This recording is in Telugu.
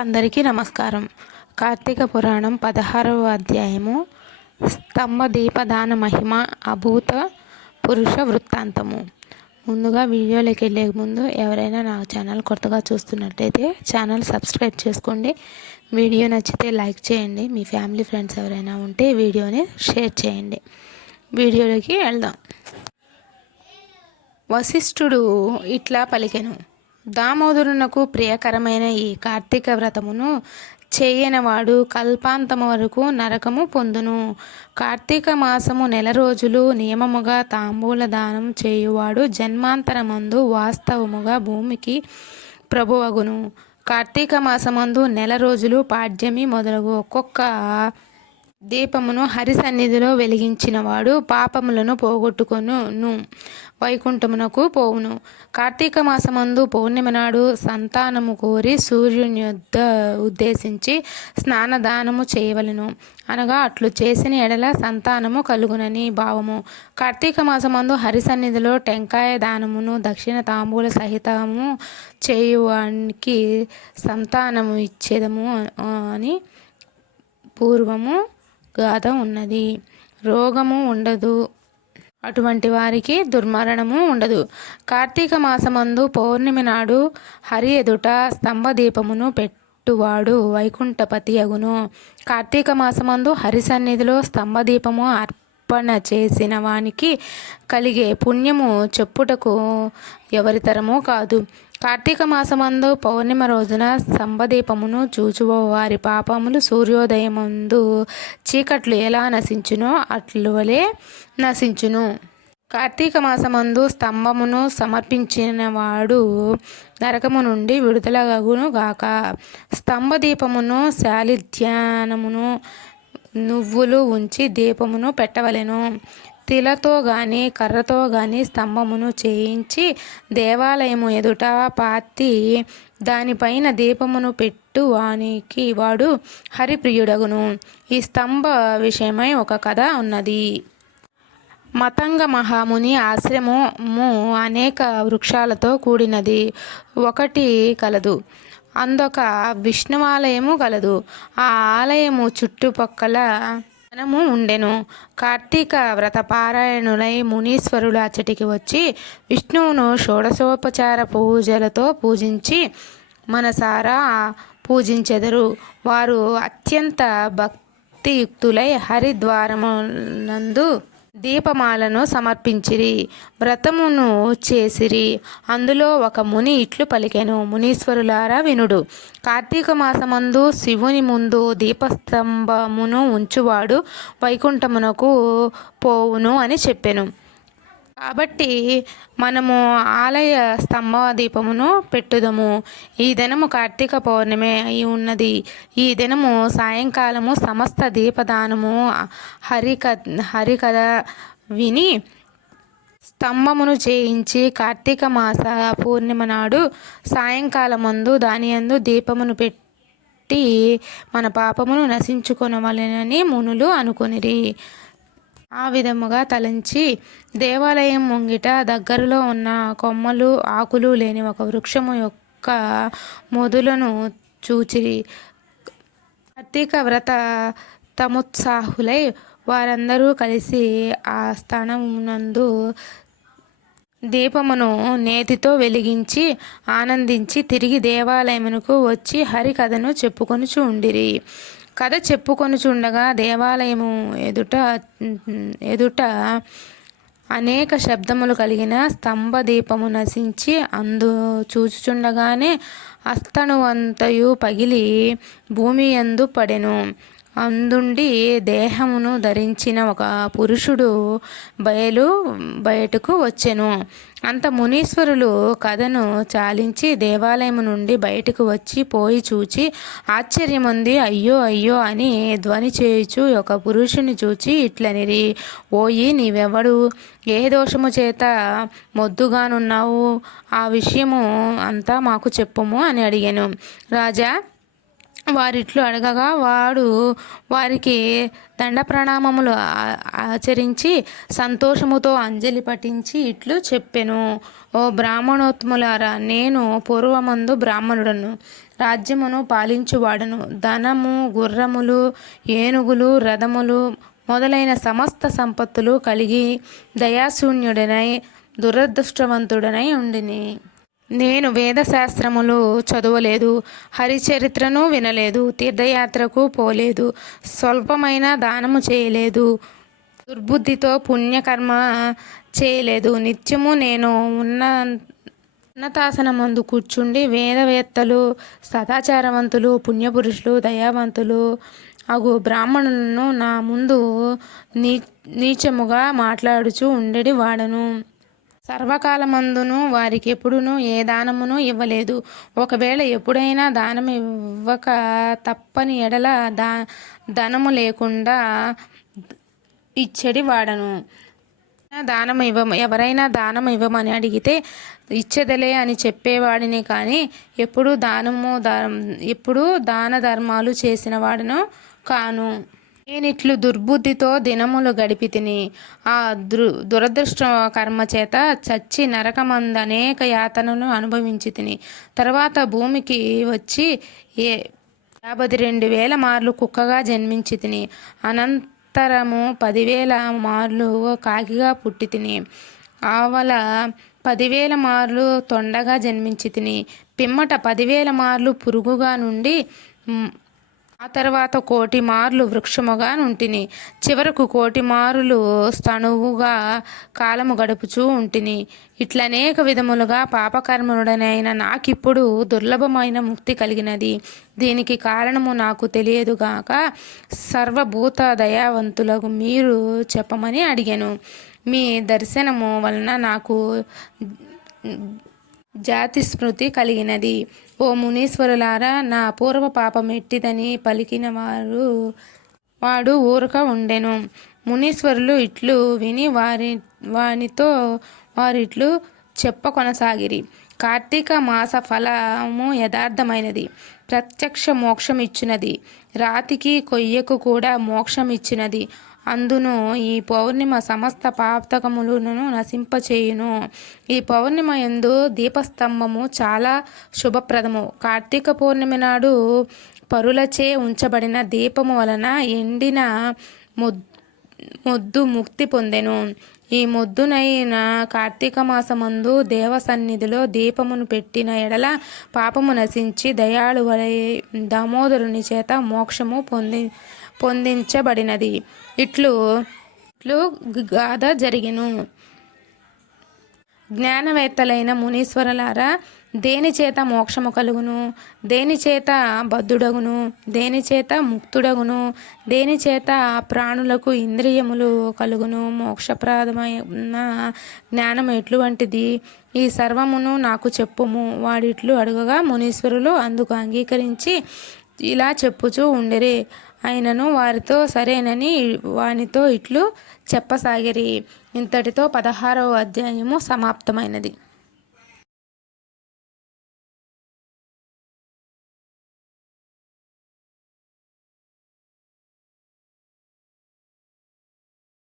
అందరికీ నమస్కారం. కార్తీక పురాణం పదహారవ అధ్యాయము. స్తంభ దీపదాన మహిమ అభూత పురుష వృత్తాంతము. ముందుగా వీడియోలోకి వెళ్ళే ముందు ఎవరైనా నా ఛానల్ కొత్తగా చూస్తున్నట్టయితే ఛానల్ సబ్స్క్రైబ్ చేసుకోండి. వీడియో నచ్చితే లైక్ చేయండి. మీ ఫ్యామిలీ ఫ్రెండ్స్ ఎవరైనా ఉంటే వీడియోని షేర్ చేయండి. వీడియోలోకి వెళ్దాం. వశిష్ఠుడు ఇట్లా పలికెను. దామోదరునకు ప్రియకరమైన ఈ కార్తీక వ్రతమును చేయనివాడు కల్పాంతము వరకు నరకము పొందును. కార్తీక మాసము నెల రోజులు నియమముగా తాంబూల దానం చేయువాడు జన్మాంతరమందు వాస్తవముగా భూమికి ప్రభువగును. కార్తీక మాసమందు నెల రోజులు పాడ్యమి మొదలగు ఒక్కొక్క దీపమును హరి సన్నిధిలో వెలిగించినవాడు పాపములను పోగొట్టుకొను వైకుంఠమునకు పోవును. కార్తీక మాసమందు పౌర్ణిమ నాడు సంతానము కోరి సూర్యుని యొద్ద ఉద్దేశించి స్నానదానము చేయవలను. అనగా అట్లు చేసిన ఎడల సంతానము కలుగునని భావము. కార్తీక మాసమందు హరి సన్నిధిలో టెంకాయ దానమును దక్షిణ తాంబూల సహితము చేయువానికి సంతానము ఇచ్చేదము అని పూర్వము గాథ ఉన్నది. రోగము ఉండదు. అటువంటి వారికి దుర్మరణము ఉండదు. కార్తీక మాసమందు పౌర్ణమి నాడు హరి ఎదుట స్తంభ దీపమును పెట్టువాడు వైకుంఠపతి అగును. కార్తీక మాసమందు హరి సన్నిధిలో స్తంభ దీపము అర్పణ చేసిన వానికి కలిగే పుణ్యము చెప్పుటకు ఎవరితరము కాదు. కార్తీక మాసమందు పౌర్ణిమ రోజున సంబదీపమును చూచువ వారి పాపములు సూర్యోదయమందు చీకట్లు ఎలా నశించునో అట్లువలే నశించును. కార్తీక మాసమందు స్తంభమును సమర్పించినవాడు నరకము నుండి విడుదలగును గాక. స్తంభ దీపమును శాలిధ్యానమును నువ్వులు ఉంచి దీపమును పెట్టవలెను. తిలతో గాని కర్రతో గాని స్తంభమును చేయించి దేవాలయము ఎదుట పాతి దానిపైన దీపమును పెట్టు వానికి వాడు హరిప్రియుడగును. ఈ స్తంభ విషయమై ఒక కథ ఉన్నది. మతంగ మహాముని ఆశ్రమము అనేక వృక్షాలతో కూడినది. ఒకటి కలదు. అందొక విష్ణువాలయము కలదు. ఆ ఆలయము చుట్టుపక్కల మనము ఉండెను. కార్తీక వ్రత పారాయణులై మునీశ్వరులు అచ్చటికి వచ్చి విష్ణువును షోడశోపచార పూజలతో పూజించి మనసారా పూజించెదరు. వారు అత్యంత భక్తియుక్తులై హరిద్వారమునందు దీపమాలను సమర్పించిరి వ్రతమును చేసిరి. అందులో ఒక ముని ఇట్లు పలికెను. మునీశ్వరులారా వినుడు. కార్తీక మాసమందు శివుని ముందు దీపస్తంభమును ఉంచువాడు వైకుంఠమునకు పోవును అని చెప్పెను. కాబట్టి మనము ఆలయ స్తంభ దీపమును పెట్టుదము. ఈ దినము కార్తీక పౌర్ణమి అయి ఉన్నది. ఈ దినము సాయంకాలము సమస్త దీపదానము హరిక హరికథ విని స్తంభమును చేయించి కార్తీక మాస పూర్ణిమ నాడు సాయంకాలమందు దాని అందు దీపమును పెట్టి మన పాపమును నశించుకొనవలెనని మునులు అనుకొనిరి. ఆ విధముగా తలంచి దేవాలయం ముంగిట దగ్గరలో ఉన్న కొమ్మలు ఆకులు లేని ఒక వృక్షము యొక్క మొదులను చూచిరి కార్తీక వ్రత తముత్సాహులై వారందరూ కలిసి ఆ స్థానమునందు దీపమును నేతితో వెలిగించి ఆనందించి తిరిగి దేవాలయమునకు వచ్చి హరికథను చెప్పుకొనుచు చెప్పుకొని చూండిరి కథ చెప్పుకొనుచుండగా దేవాలయము ఎదుట ఎదుట అనేక శబ్దములు కలిగిన స్తంభ దీపము నశించి అందు చూచుచుండగానే అస్తణువంతయు పగిలి భూమి ఎందు పడెను. అందుండి దేహమును ధరించిన ఒక పురుషుడు బయలు బయటకు వచ్చెను. అంత మునీశ్వరులు కథను చాలించి దేవాలయం నుండి బయటకు వచ్చి పోయి చూచి ఆశ్చర్యముంది అయ్యో అయ్యో అని ధ్వని చేయుచు ఒక పురుషుని చూచి ఇట్లనిరి ఓయి నీవెవడు? ఏ దోషము చేత మొద్దుగానున్నావు? ఆ విషయము అంతా మాకు చెప్పుము అని అడిగాను. రాజా వారిట్లు అడగగా వాడు వారికి దండ ప్రణామములు ఆచరించి సంతోషముతో అంజలి పఠించి ఇట్లు చెప్పెను. ఓ బ్రాహ్మణోత్ములారా నేను పూర్వమందు బ్రాహ్మణుడను రాజ్యమును పాలించువాడను. ధనము గుర్రములు ఏనుగులు రథములు మొదలైన సమస్త సంపత్తులు కలిగి దయాశూన్యుడనై దురదృష్టవంతుడనై ఉండిని. నేను వేదశాస్త్రములు చదవలేదు హరిచరిత్రను వినలేదు తీర్థయాత్రకు పోలేదు స్వల్పమైన దానము చేయలేదు దుర్బుద్ధితో పుణ్యకర్మ చేయలేదు. నిత్యము నేను ఉన్న ఉన్నతాసనమందు కూర్చుండి వేదవేత్తలు సదాచారవంతులు పుణ్యపురుషులు దయావంతులు అగు బ్రాహ్మణులను నా ముందు నీ నీచముగా మాట్లాడుచు ఉండేది వాడను సర్వకాలమందును వారికి ఎప్పుడునూ ఏ దానమును ఇవ్వలేదు. ఒకవేళ ఎప్పుడైనా దానం ఇవ్వక తప్పని ఎడల దా ధనము లేకుండా ఇచ్చడి వాడను. దానం ఇవ్వ ఎవరైనా దానం ఇవ్వమని అడిగితే ఇచ్చేదలే అని చెప్పేవాడిని కానీ ఎప్పుడు దానము ఎప్పుడు దాన ధర్మాలు చేసిన వాడను కాను. నేనిట్లు దుర్బుద్ధితో దినములు గడిపి తిని ఆ దుర్ దురదృష్ట కర్మ చేత చచ్చి నరకమంద అనేక యాతనను అనుభవించి తిని తర్వాత భూమికి వచ్చి ఏ యాభై రెండు వేల మార్లు కుక్కగా జన్మించి తిని అనంతరము పదివేల మార్లు కాకిగా పుట్టి తిని ఆవల పదివేల మార్లు తొండగా జన్మించి తిని పిమ్మట పదివేల మార్లు పురుగుగా నుండి ఆ తర్వాత కోటి మార్లు వృక్షముగా నుంటిని చివరకు కోటి మారులు కాలము గడుపుచూ ఉంటిని. ఇట్లనేక విధములుగా పాపకర్మనుడనైన నాకిప్పుడు దుర్లభమైన ముక్తి కలిగినది. దీనికి కారణము నాకు తెలియదుగాక సర్వభూత దయావంతులకు మీరు చెప్పమని అడిగాను. మీ దర్శనము వలన నాకు జాతి స్మృతి కలిగినది. ఓ మునీశ్వరులారా నా పూర్వ పాపం ఎట్టిదని పలికిన వారు వాడు ఊరక ఉండెను. మునీశ్వరులు ఇట్లు విని వారి వానితో వారిట్లు చెప్ప కొనసాగిరి. కార్తీక మాస ఫలము యథార్థమైనది. ప్రత్యక్ష మోక్షం ఇచ్చినది రాతికి కొయ్యకు కూడా మోక్షం ఇచ్చినది అందును ఈ పౌర్ణిమ సమస్త పాతకములను నశింపచేయును. ఈ పౌర్ణిమ ఎందు దీపస్తంభము చాలా శుభప్రదము. కార్తీక పౌర్ణమి నాడు పరులచే ఉంచబడిన దీపము వలన ఎండిన మొద్దు ముక్తి పొందెను. ఈ మొద్దునైన కార్తీక మాసమందు దేవ సన్నిధిలో దీపమును పెట్టిన ఎడల పాపము నశించి దయాళు దామోదరుని చేత మోక్షము పొంది పొందించబడినది ఇట్లు ఇట్లు గాథ జరిగిను. జ్ఞానవేత్తలైన మునీశ్వరులారా దేనిచేత మోక్షము కలుగును? దేనిచేత బద్ధుడగును? దేనిచేత ముక్తుడగును? దేనిచేత ప్రాణులకు ఇంద్రియములు కలుగును? మోక్షప్రాదమైన జ్ఞానం ఎటువంటిది ఈ సర్వమును నాకు చెప్పుము. వాడిట్లు అడుగగా మునీశ్వరులు అందుకు అంగీకరించి ఇలా చెప్పుచూ ఉండరే. ఆయనను వారితో సరేనని వానితో ఇట్లు చెప్పసాగిరి. ఇంతటితో పదహారవ అధ్యాయము సమాప్తమైనది.